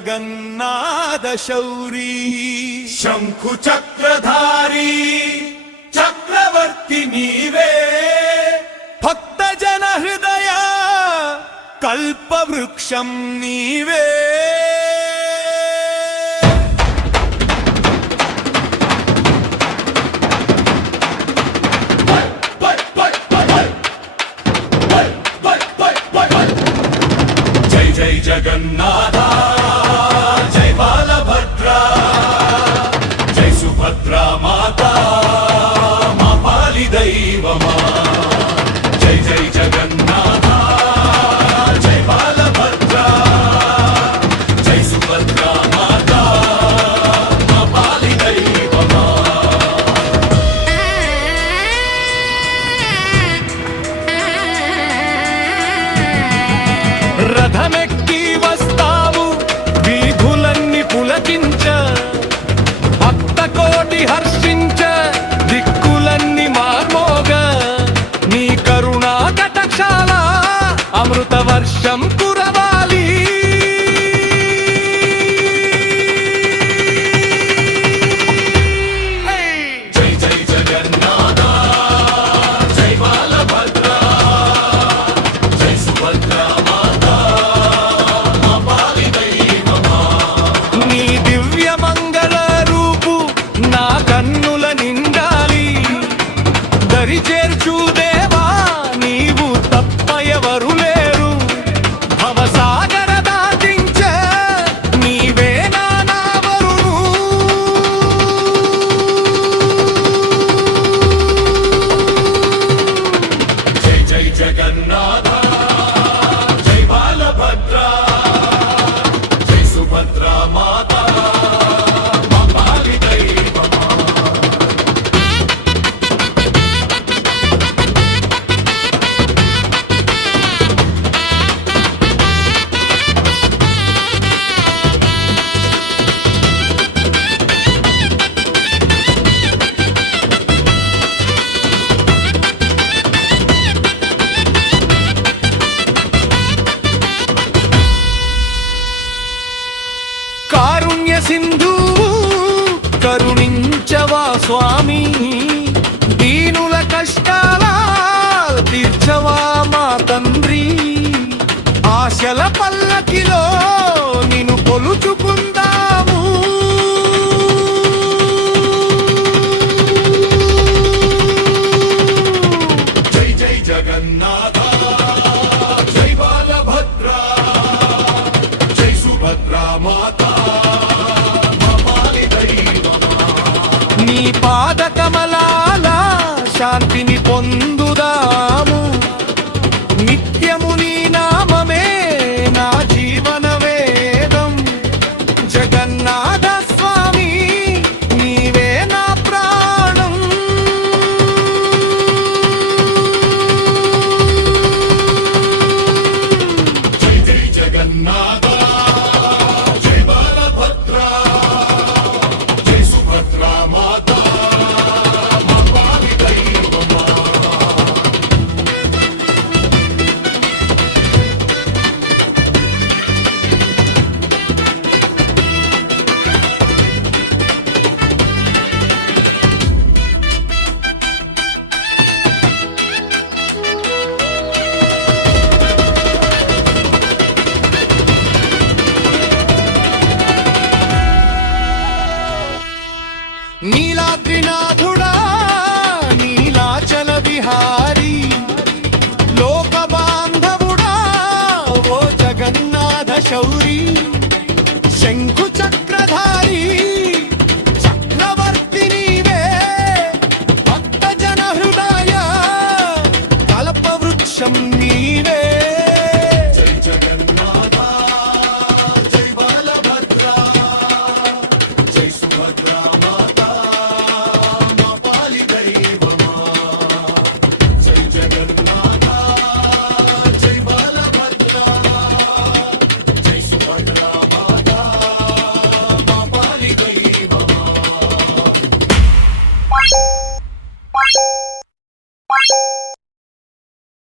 జగన్నాథ శౌరీ శంఖు చక్రధారి చక్రవర్తి నీవే భక్త జన హృదయ కల్పవృక్షం నీవే జై జగన్నాథ జై బాలభద్ర జై సుభద్రా మాత మా పాలి దైవమా జై జై జగన్నాథ జై బాలభద్ర జై సుభద్రా మాత మా పాలి దైవమా రథమెక్కి వస్తావు వీధులన్నీ పులకించ భక్త కోటి హర్షించ దిక్కులన్నీ మార్మోగా నీ కరుణా కటాక్షాల అమృత వర్షం కురవాలి జై జై జగన్నాథ జై బాలభద్ర జై సుభద్రా మాత మా పాలి దైవమా నీ దివ్య మంగళ రూపు నా కన్నుల నిండాలి దరి చేర్చు దేవా నీవు తప్ప ఎవరు లేరు భవసాగర దాటించ నీవే నా నావరును జై జై జగన్నాథ జై బాలభద్ర జై సుభద్రా మాత మా పాలి దైవమా కారుణ్య సింధు కరుణించవా స్వామి దీనుల కష్టాల తీర్చవా మా తండ్రి ఆశల పల్లకిలో నిన్ను కొలుచుకుందాము జై జై జగన్నాథ జై బాలభద్ర జై సుభద్రా మాత మా పాలి దైవమా నీ పాద కమలాల శాంతిని పొందుదాము నిత్యము నీ నామమే నా జీవన వేదం జగన్నాథ స్వామి నీవే నా ప్రాణం జై జై జగన్నాథ జై బాలభద్ర జై సుభద్రా మాత మా పాలి దైవమా నీలాద్రినాథుడా నీలాచల విహారీ లోక బాంధవుడా ఓ జగన్నాథ శౌరీ